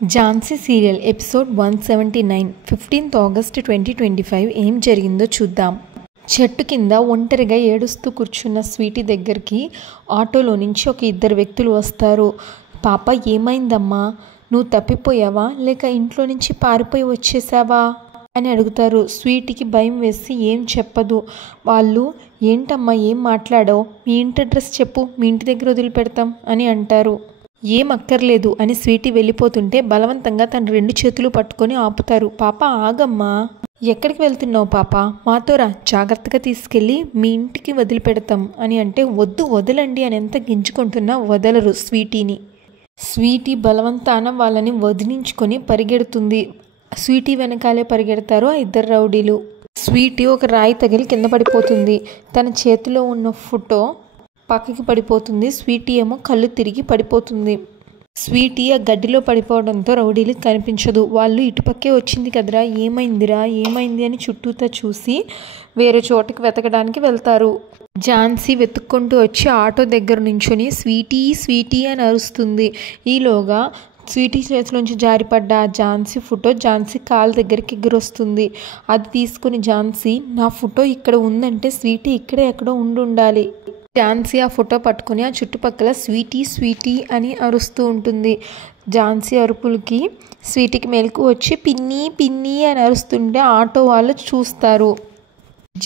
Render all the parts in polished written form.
Jhansi serial episode 179 15th August 2025 ఏం జరిగిందో చూద్దాం. చెట్టు కింద ఒంటరిగా ఏడుస్తూ కూర్చున్న స్వీటీ దగ్గరికి ఆటోలో నుంచి ఒక ఇద్దరు వ్యక్తులు వస్తారు. పాప ఏమైందమ్మా, నువ్వు తప్పిపోయావా లేక ఇంట్లో నుంచి పారిపోయి వచ్చేసావా అని అడుగుతారు. స్వీటీకి భయం వేసి ఏం చెప్పదు. వాళ్ళు ఏంటమ్మా ఏం మాట్లాడావు, మీ ఇంటి అడ్రస్ చెప్పు, మీ ఇంటి దగ్గర వదిలిపెడతాం అని అంటారు. ఏం అక్కర్లేదు అని స్వీటీ వెళ్ళిపోతుంటే బలవంతంగా తన రెండు చేతులు పట్టుకొని ఆపుతారు. పాప ఆగమ్మా, ఎక్కడికి వెళ్తున్నావు పాప, మాతో రా, జాగ్రత్తగా తీసుకెళ్ళి మీ ఇంటికి వదిలిపెడతాం అని అంటే వద్దు వదలండి అని ఎంత గింజుకుంటున్నా వదలరు స్వీటీని. స్వీటీ బలవంతాన వాళ్ళని వదిలించుకొని పరిగెడుతుంది. స్వీటీ వెనకాలే పరిగెడతారు ఆ ఇద్దరు రౌడీలు. స్వీటీ ఒక రాయి తగిలి కింద పడిపోతుంది. తన చేతిలో ఉన్న ఫోటో పక్కకి పడిపోతుంది. స్వీటీ ఏమో కళ్ళు తిరిగి పడిపోతుంది. స్వీటీ ఆ గడ్డిలో పడిపోవడంతో రౌడీలకు కనిపించదు. వాళ్ళు ఇటుపక్కే వచ్చింది కదరా, ఏమైందిరా ఏమైంది అని చుట్టూతా చూసి వేరే చోటకి వెతకడానికి వెళ్తారు. ఝాన్సీ వెతుక్కుంటూ వచ్చి ఆటో దగ్గర నుంచుని స్వీటీ స్వీటీ అని అరుస్తుంది. ఈలోగా స్వీటీ చేతిలోంచి జారిపడ్డ ఆ ఝాన్సీ ఫోటో ఝాన్సీ కాలు దగ్గరికి ఎగురొస్తుంది. అది తీసుకుని ఝాన్సీ, నా ఫోటో ఇక్కడ ఉందంటే స్వీటీ ఇక్కడే ఎక్కడో ఉండాలి. ఝాన్సీ ఆ ఫోటో పట్టుకుని ఆ చుట్టుపక్కల స్వీటీ స్వీటీ అని అరుస్తూ ఉంటుంది. ఝాన్సీ అరుపులకి స్వీటీకి మెలకు వచ్చి పిన్ని పిన్ని అని అరుస్తుంటే ఆటో వాళ్ళు చూస్తారు.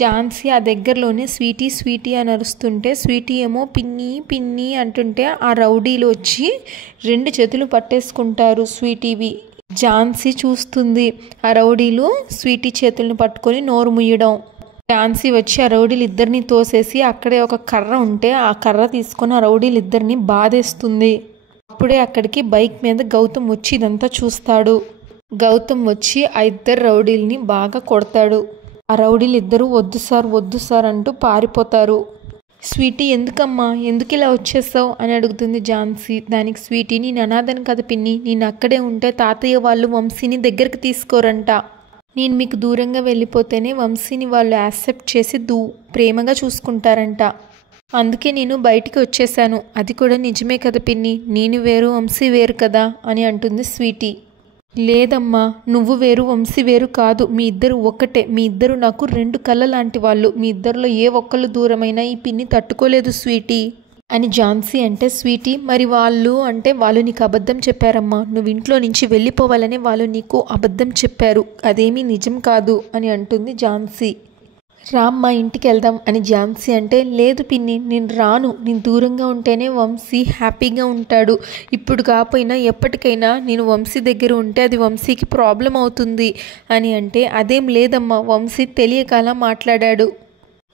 ఝాన్సీ ఆ దగ్గరలోనే స్వీటీ స్వీటీ అని అరుస్తుంటే స్వీటీ ఏమో పిన్ని పిన్ని అంటుంటే ఆ రౌడీలు వచ్చి రెండు చేతులు పట్టేసుకుంటారు స్వీటీవి. ఝాన్సీ చూస్తుంది ఆ రౌడీలు స్వీటీ చేతులను పట్టుకొని నోరు ముయ్యడం. ఝాన్సీ వచ్చి ఆ రౌడీలు ఇద్దరిని తోసేసి అక్కడే ఒక కర్ర ఉంటే ఆ కర్ర తీసుకొని ఆ రౌడీలు ఇద్దరిని బాధేస్తుంది. అప్పుడే అక్కడికి బైక్ మీద గౌతమ్ వచ్చి ఇదంతా చూస్తాడు. గౌతమ్ వచ్చి ఆ ఇద్దరు రౌడీల్ని బాగా కొడతాడు. ఆ రౌడీలు ఇద్దరు వద్దు సార్ అంటూ పారిపోతారు. స్వీటీ ఎందుకమ్మా ఎందుకు ఇలా వచ్చేసావు అని అడుగుతుంది ఝాన్సీ. దానికి స్వీటీ, నేను అనాథని కదా పిన్ని, నేను అక్కడే ఉంటే తాతయ్య వాళ్ళు వంశీని దగ్గరికి తీసుకోరంట. నేను మీకు దూరంగా వెళ్ళిపోతేనే వంశీని వాళ్ళు యాక్సెప్ట్ చేసి ప్రేమగా చూసుకుంటారంట. అందుకే నేను బయటికి వచ్చేసాను. అది కూడా నిజమే కదా పిన్ని, నేను వేరు వంశీ వేరు కదా అని అంటుంది స్వీటీ. లేదమ్మా, నువ్వు వేరు వంశీ వేరు కాదు, మీ ఇద్దరు ఒక్కటే, మీ ఇద్దరు నాకు రెండు కళ్ళ లాంటి వాళ్ళు, మీ ఇద్దరిలో ఏ ఒక్కళ్ళు దూరమైనా ఈ పిన్ని తట్టుకోలేదు స్వీటీ అని ఝాన్సీ అంటే స్వీటీ, మరి వాళ్ళు అంటే వాళ్ళు నీకు అబద్ధం చెప్పారమ్మా, నువ్వు ఇంట్లో నుంచి వెళ్ళిపోవాలని వాళ్ళు నీకు అబద్ధం చెప్పారు, అదేమీ నిజం కాదు అని అంటుంది ఝాన్సీ. రామ్మా ఇంటికి వెళ్దాం అని ఝాన్సీ అంటే లేదు పిన్ని నేను రాను, నేను దూరంగా ఉంటేనే వంశీ హ్యాపీగా ఉంటాడు, ఇప్పుడు కాకపోయినా ఎప్పటికైనా నేను వంశీ దగ్గర ఉంటే అది వంశీకి ప్రాబ్లం అవుతుంది అని అంటే అదేం లేదమ్మా, వంశీ తెలియకలా మాట్లాడాడు,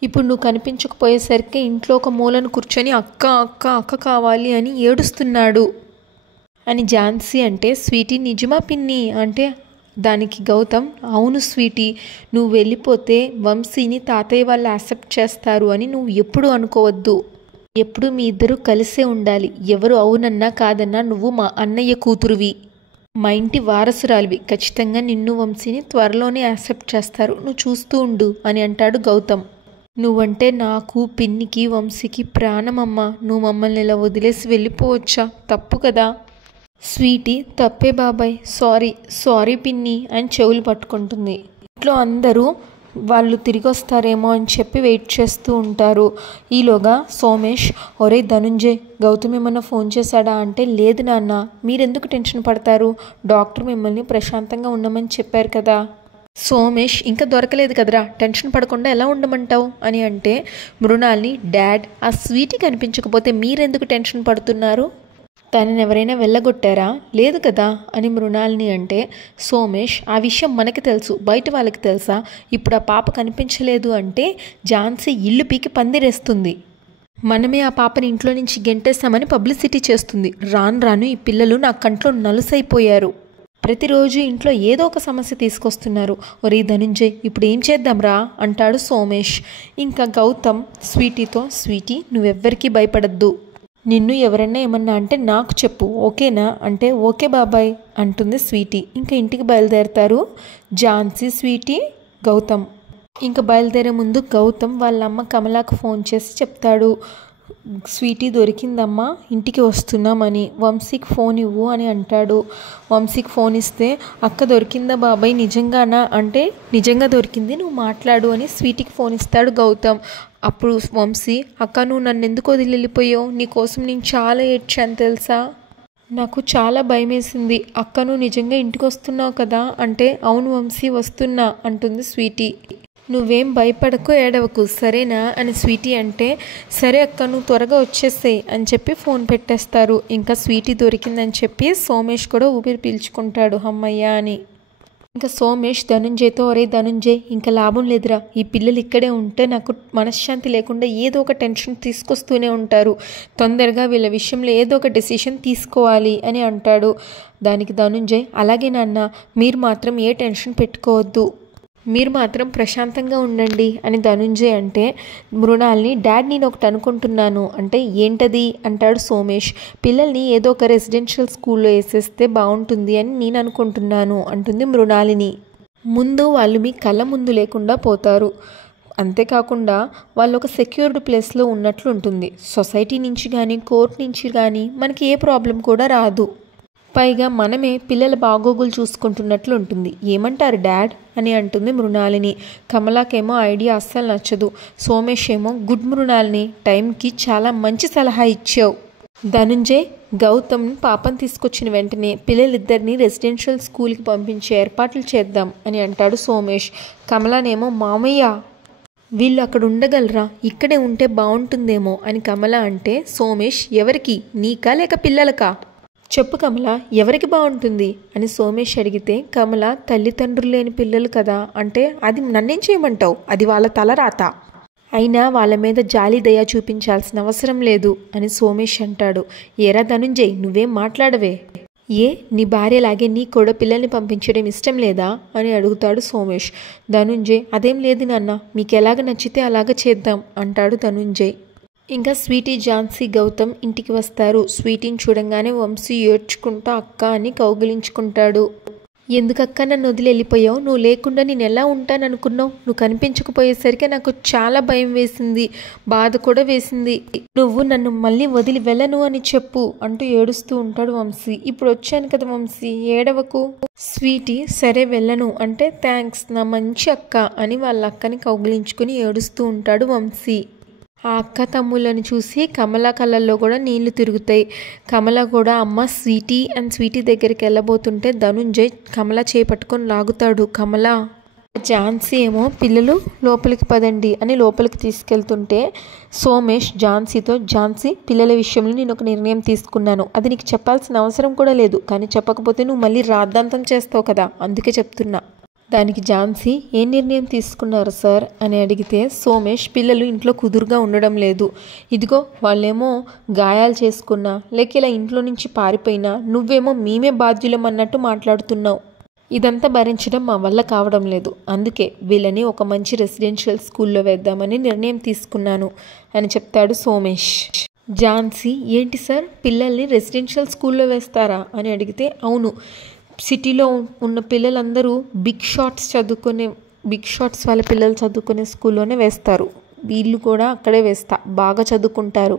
ఇప్పుడు నువ్వు కనిపించకపోయేసరికి ఇంట్లో ఒక మూలను కూర్చొని అక్క అక్క అక్క కావాలి అని ఏడుస్తున్నాడు అని ఝాన్సీ అంటే స్వీటీ నిజమా పిన్ని అంటే దానికి గౌతమ్, అవును స్వీటీ, నువ్వు వెళ్ళిపోతే వంశీని తాతయ్య వాళ్ళు యాక్సెప్ట్ చేస్తారు అని నువ్వు ఎప్పుడు అనుకోవద్దు, ఎప్పుడు మీ ఇద్దరు కలిసే ఉండాలి, ఎవరు అవునన్నా కాదన్నా నువ్వు మా అన్నయ్య కూతురువి, మా ఇంటి వారసురాలివి, ఖచ్చితంగా నిన్ను వంశీని త్వరలోనే యాక్సెప్ట్ చేస్తారు, నువ్వు చూస్తూ ఉండు అని అంటాడు గౌతమ్. నువ్వంటే నాకు పిన్నికి వంశీకి ప్రాణమమ్మా, నువ్వు మమ్మల్ని ఇలా వదిలేసి వెళ్ళిపోవచ్చా, తప్పు కదా. స్వీటీ తప్పే బాబాయ్, సారీ పిన్ని అని చెవులు పట్టుకుంటుంది. ఇంట్లో అందరూ వాళ్ళు తిరిగి వస్తారేమో అని చెప్పి వెయిట్ చేస్తూ ఉంటారు. ఈలోగా సోమేష్, ఒరే ధనుంజయ్, గౌతమ్ ఏమన్నా ఫోన్ చేశాడా అంటే లేదు నాన్న, మీరెందుకు టెన్షన్ పడతారు, డాక్టర్ మిమ్మల్ని ప్రశాంతంగా ఉండమని చెప్పారు కదా. సోమేష్, ఇంకా దొరకలేదు కదరా, టెన్షన్ పడకుండా ఎలా ఉండమంటావు అని అంటే మృణాల్ని, డాడ్ ఆ స్వీటీ కనిపించకపోతే మీరెందుకు టెన్షన్ పడుతున్నారు, తనని ఎవరైనా వెళ్ళగొట్టారా, లేదు కదా అని మృణాల్ని అంటే సోమేష్, ఆ విషయం మనకి తెలుసు, బయట వాళ్ళకి తెలుసా, ఇప్పుడు ఆ పాప కనిపించలేదు అంటే ఝాన్సీ ఇల్లు పీకి పందిరేస్తుంది, మనమే ఆ పాపని ఇంట్లో నుంచి గెంటేస్తామని పబ్లిసిటీ చేస్తుంది, రాను ఈ పిల్లలు నా కంట్లో నలుసైపోయారు, ప్రతిరోజు ఇంట్లో ఏదో ఒక సమస్య తీసుకొస్తున్నారు, ఒరే ధనుంజయ్ ఇప్పుడు ఏం చేద్దాం రా అంటాడు సోమేష్. ఇంకా గౌతమ్ స్వీటీతో, స్వీటీ నువ్వెవ్వరికీ భయపడద్దు, నిన్ను ఎవరైనా ఏమన్నా అంటే నాకు చెప్పు ఓకేనా అంటే ఓకే బాబాయ్ అంటుంది స్వీటీ. ఇంకా ఇంటికి బయలుదేరతారు ఝాన్సీ, స్వీటీ, గౌతమ్. ఇంకా బయలుదేరే ముందు గౌతమ్ వాళ్ళ అమ్మ కమలాకు ఫోన్ చేసి చెప్తాడు, స్వీటీ దొరికిందమ్మా, ఇంటికి వస్తున్నామని. వంశీకి ఫోన్ ఇవ్వు అని అంటాడు. వంశీకి ఫోన్ ఇస్తే అక్క దొరికిందా బాబాయ్ నిజంగానా అంటే నిజంగా దొరికింది, నువ్వు మాట్లాడు అని స్వీటీకి ఫోన్ ఇస్తాడు గౌతమ్. అప్పుడు వంశీ, అక్క నువ్వు నన్ను ఎందుకు వదిలి వెళ్ళిపోయావు, నీకోసం నేను చాలా ఏడ్చాను తెలుసా, నాకు చాలా భయం వేసింది. అక్క నువ్వు నిజంగా ఇంటికి వస్తున్నావు కదా అంటే అవును వంశీ వస్తున్నా అంటుంది స్వీటీ. నువ్వేం భయపడకు, ఏడవకు సరేనా అని స్వీటీ అంటే సరే అక్క నువ్వు త్వరగా వచ్చేసేయి అని చెప్పి ఫోన్ పెట్టేస్తారు. ఇంకా స్వీటీ దొరికిందని చెప్పి సోమేష్ కూడా ఊపిరి పీల్చుకుంటాడు అమ్మయ్య అని. ఇంకా సోమేష్ ధనుంజయ్తో, ఒరే ధనుంజయ్ ఇంకా లాభం లేదురా, ఈ పిల్లలు ఇక్కడే ఉంటే నాకు మనశ్శాంతి లేకుండా ఏదో ఒక టెన్షన్ తీసుకొస్తూనే ఉంటారు, తొందరగా వీళ్ళ విషయంలో ఏదో ఒక డెసిషన్ తీసుకోవాలి అని అంటాడు. దానికి ధనుంజయ్, అలాగే నాన్న, మీరు మాత్రం ఏ టెన్షన్ పెట్టుకోవద్దు, మీరు మాత్రం ప్రశాంతంగా ఉండండి అని ధనుంజయ్ అంటే మృణాల్ని, డాడ్ నేను ఒకటి అనుకుంటున్నాను అంటే ఏంటది అంటాడు సోమేష్. పిల్లల్ని ఏదో ఒక రెసిడెన్షియల్ స్కూల్లో వేసేస్తే బాగుంటుంది అని నేను అనుకుంటున్నాను అంటుంది మృణాలిని. ముందు వాళ్ళు మీ కళ్ళ ముందు లేకుండా పోతారు, అంతేకాకుండా వాళ్ళు ఒక సెక్యూర్డ్ ప్లేస్లో ఉన్నట్లు ఉంటుంది, సొసైటీ నుంచి కానీ కోర్ట్ నుంచి కానీ మనకి ఏ ప్రాబ్లం కూడా రాదు, పైగా మనమే పిల్లల బాగోగులు చూసుకుంటున్నట్లు ఉంటుంది, ఏమంటారు డాడ్ అని అంటుంది మృణాలిని. కమలాకేమో ఐడియా అస్సలు నచ్చదు. సోమేష్ ఏమో గుడ్ మృణాలిని, టైంకి చాలా మంచి సలహా ఇచ్చావు. ధనుంజయ్ గౌతమ్ పాపం తీసుకొచ్చిన వెంటనే పిల్లలిద్దరినీ రెసిడెన్షియల్ స్కూల్కి పంపించే ఏర్పాట్లు చేద్దాం అని అంటాడు సోమేష్. కమలానేమో మామయ్య వీళ్ళు అక్కడ ఉండగలరా, ఇక్కడే ఉంటే బాగుంటుందేమో అని కమల అంటే సోమేష్, ఎవరికి, నీకా లేక పిల్లలకా, చెప్పు కమల ఎవరికి బాగుంటుంది అని సోమేష్ అడిగితే కమల, తల్లిదండ్రులు లేని పిల్లలు కదా అంటే అది నన్నేం చేయమంటావు, అది వాళ్ళ తలరాత, అయినా వాళ్ళ మీద జాలి దయ చూపించాల్సిన అవసరం లేదు అని సోమేష్ అంటాడు. ఏరా ధనుంజయ్ నువ్వేం మాట్లాడవే, ఏ నీ భార్యలాగే నీ కూడా పిల్లల్ని పంపించడం ఇష్టం లేదా అని అడుగుతాడు సోమేష్. ధనుంజయ్, అదేం లేదు నాన్న, మీకు ఎలాగ నచ్చితే అలాగ చేద్దాం అంటాడు ధనుంజయ్. ఇంకా స్వీటీ, ఝాన్సీ, గౌతమ్ ఇంటికి వస్తారు. స్వీటీని చూడంగానే వంశీ ఏడ్చుకుంటా అక్క అని కౌగిలించుకుంటాడు. ఎందుకక్క నన్ను వదిలి వెళ్ళిపోయావు, నువ్వు లేకుండా నేను ఎలా ఉంటాననుకున్నావు, నువ్వు కనిపించకపోయేసరికి నాకు చాలా భయం వేసింది, బాధ కూడా వేసింది, నువ్వు నన్ను మళ్ళీ వదిలి వెళ్ళను అని చెప్పు అంటూ ఏడుస్తూ ఉంటాడు వంశీ. ఇప్పుడు వచ్చాను కదా వంశీ, ఏడవకు. స్వీటీ, సరే వెళ్ళను అంటే థ్యాంక్స్ నా మంచి అక్క అని వాళ్ళ అక్కని కౌగిలించుకుని ఏడుస్తూ ఉంటాడు వంశీ. ఆ అక్క తమ్ముళ్ళని చూసి కమల కళ్ళల్లో కూడా నీళ్లు తిరుగుతాయి. కమల కూడా అమ్మ స్వీటీ అని స్వీటీ దగ్గరికి వెళ్ళబోతుంటే ధనుంజయ్ కమల చేపట్టుకొని లాగుతాడు. కమల. ఝాన్సీ ఏమో పిల్లలు లోపలికి పదండి అని లోపలికి తీసుకెళ్తుంటే సోమేష్ ఝాన్సీతో, ఝాన్సీ పిల్లల విషయంలో నేను ఒక నిర్ణయం తీసుకున్నాను, అది నీకు చెప్పాల్సిన అవసరం కూడా లేదు, కానీ చెప్పకపోతే నువ్వు మళ్ళీ రాద్ధాంతం చేస్తావు కదా, అందుకే చెప్తున్నా. దానికి ఝాన్సీ, ఏ నిర్ణయం తీసుకున్నారు సార్ అని అడిగితే సోమేష్, పిల్లలు ఇంట్లో కుదురుగా ఉండడం లేదు, ఇదిగో వాళ్ళేమో గాయాలు చేసుకున్నా లేక ఇలా ఇంట్లో నుంచి పారిపోయినా నువ్వేమో మేమే బాధ్యులం అన్నట్టు మాట్లాడుతున్నావు, ఇదంతా భరించడం మా వల్ల కావడం లేదు, అందుకే వీళ్ళని ఒక మంచి రెసిడెన్షియల్ స్కూల్లో వేద్దామని నిర్ణయం తీసుకున్నాను అని చెప్తాడు సోమేష్. ఝాన్సీ, ఏంటి సార్ పిల్లల్ని రెసిడెన్షియల్ స్కూల్లో వేస్తారా అని అడిగితే అవును, సిటీలో ఉన్న పిల్లలందరూ బిగ్ షాట్స్ వాళ్ళ పిల్లలు చదువుకునే స్కూల్లోనే వేస్తారు, వీళ్ళు కూడా అక్కడే వేస్తా, బాగా చదువుకుంటారు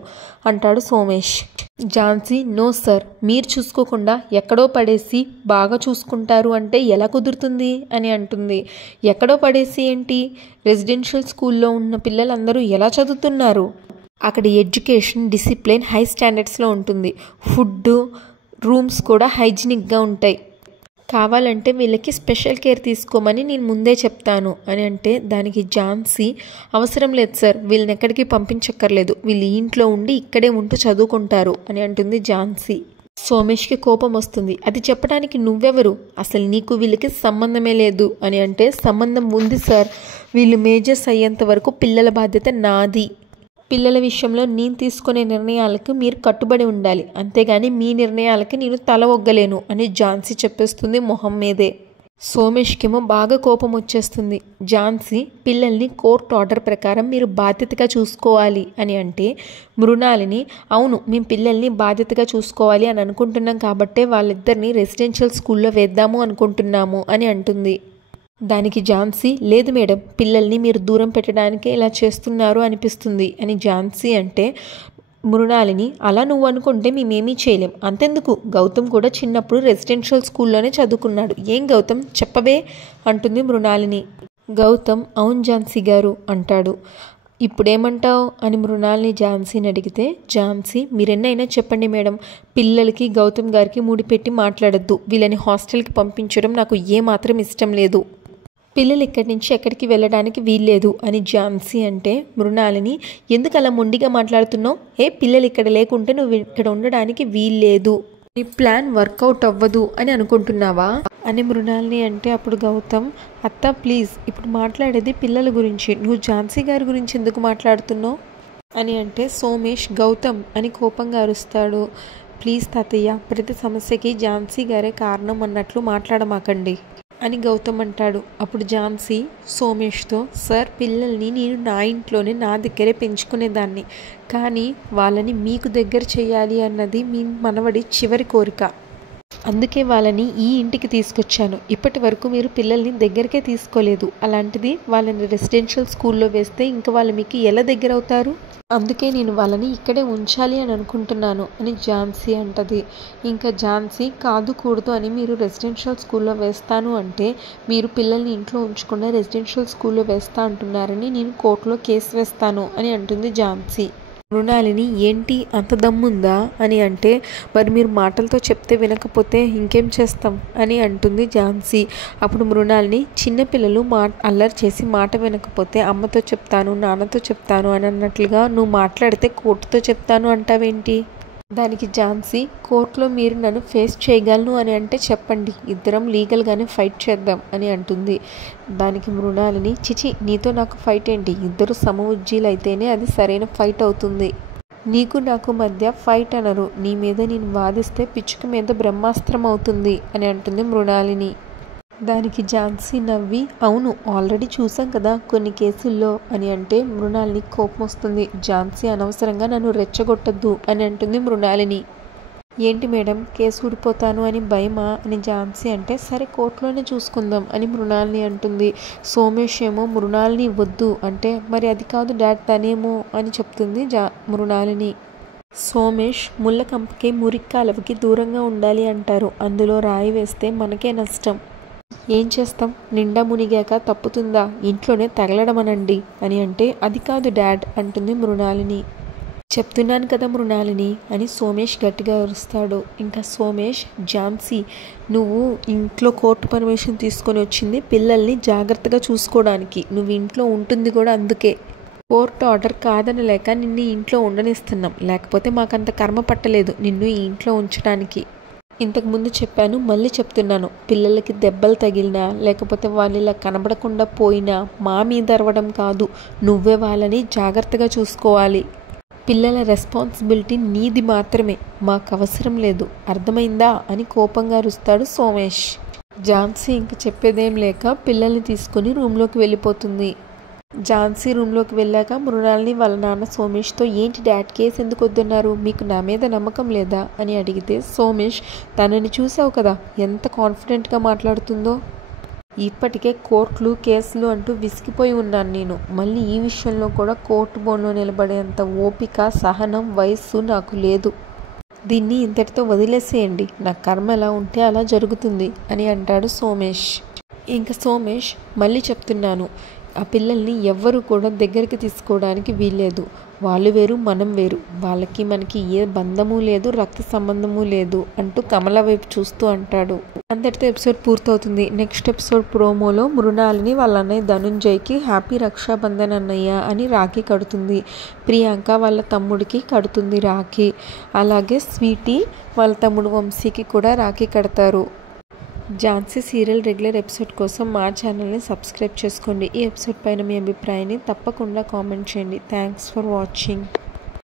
అంటాడు సోమేష్. ఝాన్సీ, నో సార్, మీరు చూసుకోకుండా ఎక్కడో పడేసి బాగా చూసుకుంటారు అంటే ఎలా కుదురుతుంది అని అంటుంది. ఎక్కడో పడేసి ఏంటి, రెసిడెన్షియల్ స్కూల్లో ఉన్న పిల్లలందరూ ఎలా చదువుతున్నారు, అక్కడ ఎడ్యుకేషన్ డిసిప్లిన్ హై స్టాండర్డ్స్లో ఉంటుంది, ఫుడ్ రూమ్స్ కూడా హైజీనిక్గా ఉంటాయి, కావాలంటే వీళ్ళకి స్పెషల్ కేర్ తీసుకోమని నేను ముందే చెప్తాను అని అంటే దానికి ఝాన్సీ, అవసరం లేదు సార్, వీళ్ళని ఎక్కడికి పంపించక్కర్లేదు, వీళ్ళు ఇంట్లో ఉండి ఇక్కడే ఉంటూ చదువుకుంటారు అని అంటుంది ఝాన్సీ. సోమేష్కి కోపం వస్తుంది. అది చెప్పడానికి నువ్వెవరు, అసలు నీకు వీళ్ళకి సంబంధమే లేదు అని అంటే సంబంధం ఉంది సార్, వీళ్ళు మేజర్స్ అయ్యేంత వరకు పిల్లల బాధ్యత నాది, పిల్లల విషయంలో నేను తీసుకునే నిర్ణయాలకు మీరు కట్టుబడి ఉండాలి, అంతేగాని మీ నిర్ణయాలకి నేను తల ఒగ్గలేను అని ఝాన్సీ చెప్పేస్తుంది మొహం మీదే. సోమేష్కేమో బాగా కోపం వచ్చేస్తుంది. ఝాన్సీ, పిల్లల్ని కోర్టు ఆర్డర్ ప్రకారం మీరు బాధ్యతగా చూసుకోవాలి అని అంటే మృణాలిని, అవును మేము పిల్లల్ని బాధ్యతగా చూసుకోవాలి అని అనుకుంటున్నాం కాబట్టే వాళ్ళిద్దరిని రెసిడెన్షియల్ స్కూల్లో వేద్దాము అనుకుంటున్నాము అని అంటుంది. దానికి ఝాన్సీ, లేదు మేడం, పిల్లల్ని మీరు దూరం పెట్టడానికే ఇలా చేస్తున్నారు అనిపిస్తుంది అని ఝాన్సీ అంటే మృణాలిని అలా నువ్వు అనుకుంటే మేమేమీ చేయలేం. అంతెందుకు, గౌతమ్ కూడా చిన్నప్పుడు రెసిడెన్షియల్ స్కూల్లోనే చదువుకున్నాడు. ఏం గౌతమ్ చెప్పవే అంటుంది మృణాలిని. గౌతమ్ అవును ఝాన్సీ గారు అంటాడు. ఇప్పుడేమంటావు అని మృణాలిని ఝాన్సీని అడిగితే, ఝాన్సీ మీరెన్నైనా చెప్పండి మేడం, పిల్లలకి గౌతమ్ గారికి ముడిపెట్టి మాట్లాడద్దు. వీళ్ళని హాస్టల్కి పంపించడం నాకు ఏమాత్రం ఇష్టం లేదు. పిల్లలు ఇక్కడి నుంచి ఎక్కడికి వెళ్ళడానికి వీల్లేదు అని ఝాన్సీ అంటే, మృణాలిని ఎందుకు అలా మొండిగా మాట్లాడుతున్నావు? పిల్లలు ఇక్కడ లేకుంటే నువ్వు ఇక్కడ ఉండడానికి వీల్లేదు. నీ ప్లాన్ వర్కౌట్ అవ్వదు అని అనుకుంటున్నావా అని మృణాలిని అంటే, అప్పుడు గౌతమ్ అత్త ప్లీజ్, ఇప్పుడు మాట్లాడేది పిల్లల గురించి, నువ్వు ఝాన్సీ గారి గురించి ఎందుకు మాట్లాడుతున్నావు అని అంటే, సోమేష్ గౌతమ్ అని కోపంగా అరుస్తాడు. ప్లీజ్ తాతయ్య, ప్రతి సమస్యకి ఝాన్సీ గారే కారణం అన్నట్లు మాట్లాడమాకండి అని గౌతమ్ అంటాడు. అప్పుడు ఝాన్సీ సోమేష్తో, సార్ పిల్లల్ని నేను నా ఇంట్లోనే నా దగ్గరే పెంచుకునేదాన్ని, కానీ వాళ్ళని మీకు దగ్గర చేయాలి అన్నది మీ మనవడి చివరి కోరిక. అందుకే వాళ్ళని ఈ ఇంటికి తీసుకొచ్చాను. ఇప్పటి వరకు మీరు పిల్లల్ని దగ్గరికే తీసుకోలేదు. అలాంటిది వాళ్ళని రెసిడెన్షియల్ స్కూల్లో వేస్తే ఇంకా వాళ్ళు మీకు ఎలా దగ్గర అవుతారు? అందుకే నేను వాళ్ళని ఇక్కడే ఉంచాలి అని అనుకుంటున్నాను అని ఝాన్సీ అంటది. ఇంకా ఝాన్సీ కాదు కూడదు అని మీరు రెసిడెన్షియల్ స్కూల్లో వేస్తాను అంటే, మీరు పిల్లల్ని ఇంట్లో ఉంచకుండా రెసిడెన్షియల్ స్కూల్లో వేస్తా అంటున్నారని నేను కోర్టులో కేసు వేస్తాను అని అంటుంది ఝాన్సీ. మృణాలిని ఏంటి అంత దమ్ముందా అని అంటే, మరి మీరు మాటలతో చెప్తే వినకపోతే ఇంకేం చేస్తాం అని అంటుంది ఝాన్సీ. అప్పుడు మృణాలిని, చిన్నపిల్లలు అల్లరి చేసి మాట వినకపోతే అమ్మతో చెప్తాను నాన్నతో చెప్తాను అని అన్నట్లుగా నువ్వు మాట్లాడితే కోర్టుతో చెప్తాను అంటావేంటి? దానికి ఝాన్సీ, కోర్టులో మీరు నన్ను ఫేస్ చేయగలను అని అంటే చెప్పండి, ఇద్దరం లీగల్గానే ఫైట్ చేద్దాం అని అంటుంది. దానికి మృణాలిని, చిచి నీతో నాకు ఫైట్ ఏంటి, ఇద్దరు సమవుజ్జీలు అయితేనే అది సరైన ఫైట్ అవుతుంది. నీకు నాకు మధ్య ఫైట్ అనరు, నీ మీద నేను వాదిస్తే పిచ్చుక మీద బ్రహ్మాస్త్రం అవుతుంది అని అంటుంది మృణాలిని. దానికి ఝాన్సీ నవ్వి, అవును ఆల్రెడీ చూసాం కదా కొన్ని కేసుల్లో అని అంటే, మృణాలిని కోపం వస్తుంది. ఝాన్సీ అనవసరంగా నన్ను రెచ్చగొట్టద్దు అని అంటుంది మృణాలిని. ఏంటి మేడం కేసు ఊడిపోతాను అని భయమా అని ఝాన్సీ అంటే, సరే కోర్టులోనే చూసుకుందాం అని మృణాలిని అంటుంది. సోమేష్ ఏమో మృణాలిని వద్దు అంటే, మరి అది కాదు డాడ్ తనేమో అని చెప్తుంది మృణాలిని. సోమేష్ ముళ్ళకంపకి మురిక్కాలవకి దూరంగా ఉండాలి అంటారు, అందులో రాయి వేస్తే మనకే నష్టం. ఏం చేస్తాం, నిండా మునిగాక తప్పుతుందా, ఇంట్లోనే తగలడమనండి అని అంటే, అది కాదు డాడ్ అంటుంది మృణాలిని. చెప్తున్నాను కదా మృణాలిని అని సోమేష్ గట్టిగా అరుస్తాడు. ఇంకా సోమేష్, ఝాన్సీ నువ్వు ఇంట్లో కోర్టు పర్మిషన్ తీసుకొని వచ్చింది పిల్లల్ని జాగ్రత్తగా చూసుకోవడానికి, నువ్వు ఇంట్లో ఉంటుంది కూడా అందుకే. కోర్టు ఆర్డర్ కాదనలేక నిన్ను ఇంట్లో ఉండనిస్తున్నాం, లేకపోతే మాకంత కర్మ పట్టలేదు నిన్ను ఈ ఇంట్లో ఉంచడానికి. ఇంతకుముందు చెప్పాను, మళ్ళీ చెప్తున్నాను, పిల్లలకి దెబ్బలు తగిలినా లేకపోతే వాళ్ళు ఇలా కనబడకుండా పోయినా మా మీద అరవడం కాదు, నువ్వే వాళ్ళని జాగ్రత్తగా చూసుకోవాలి. పిల్లల రెస్పాన్సిబిలిటీ నీది మాత్రమే, మాకు అవసరం లేదు, అర్థమైందా అని కోపంగా అరుస్తాడు సోమేష్. ఝాన్సీ ఇంక చెప్పేదేం లేక పిల్లల్ని తీసుకుని రూమ్లోకి వెళ్ళిపోతుంది. ఝాన్సీ రూమ్లోకి వెళ్ళాక మృణాలిని వాళ్ళ నాన్న సోమేష్తో, ఏంటి డాడ్ కేసు ఎందుకు వద్దన్నారు, మీకు నా మీద నమ్మకం లేదా అని అడిగితే, సోమేష్ తనని చూసావు కదా ఎంత కాన్ఫిడెంట్గా మాట్లాడుతుందో, ఇప్పటికే కోర్టులు కేసులు అంటూ విసిగిపోయి ఉన్నాను నేను, మళ్ళీ ఈ విషయంలో కూడా కోర్టు బోన్లో నిలబడేంత ఓపిక సహనం వయస్సు నాకు లేదు, దీన్ని ఇంతటితో వదిలేసేయండి, నా కర్మ ఎలా ఉంటే అలా జరుగుతుంది అని అంటాడు సోమేష్. ఇంకా సోమేష్, మళ్ళీ చెప్తున్నాను, ఆ పిల్లల్ని ఎవ్వరూ కూడా దగ్గరికి తీసుకోవడానికి వీల్లేదు, వాళ్ళు వేరు మనం వేరు, వాళ్ళకి మనకి ఏ బంధము లేదు రక్త సంబంధము లేదు అంటూ కమల వైపు చూస్తూ అంటాడు. అంతటితో ఎపిసోడ్ పూర్తవుతుంది. నెక్స్ట్ ఎపిసోడ్ ప్రోమోలో మృణాలిని వాళ్ళ అన్నయ్య ధనుంజయ్కి హ్యాపీ రక్షాబంధన్ అన్నయ్య అని రాఖీ కడుతుంది. ప్రియాంక వాళ్ళ తమ్ముడికి కడుతుంది రాఖీ. అలాగే స్వీటీ వాళ్ళ తమ్ముడు వంశీకి కూడా రాఖీ కడతారు. ఝాన్సీ సీరియల్ రెగ్యులర్ ఎపిసోడ్ కోసం మా ఛానల్ని సబ్స్క్రైబ్ చేసుకోండి. ఈ ఎపిసోడ్ పైన మీ అభిప్రాయాన్ని తప్పకుండా కామెంట్ చేయండి. Thanks for watching.